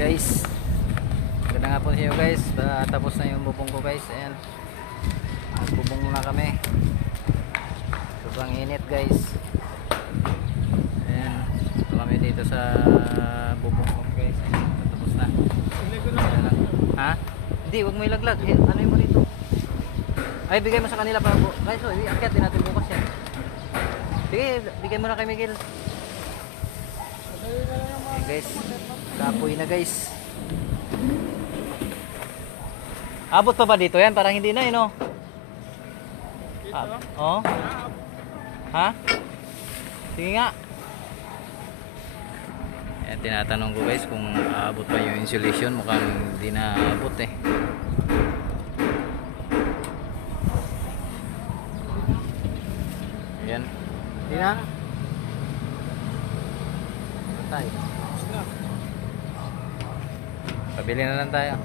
Guys, ganda nga po siya guys. Tapos na yung bubong ko guys. Ayan, nagbubong na kami. Sobrang init guys. Ayan, ito kami dito sa bubong ko guys. Ayan, tapos na. Ha? Hindi, huwag mo ilaglag. Ano mo dito? Ay, bigay mo sa kanila para po. Guys, so, iakyat din natin bukas yan. Sige, bigay mo na kay Miguel. Okay guys, kapoy na guys. Abot pa ba dito yan? Parang hindi na no? Oh? Ha? Sige nga. Ayan, tinatanong ko guys kung aabot pa yung insulation. Mukhang hindi na abot eh. Ayan. Hindi na. Tayo. Pabili na lang tayo.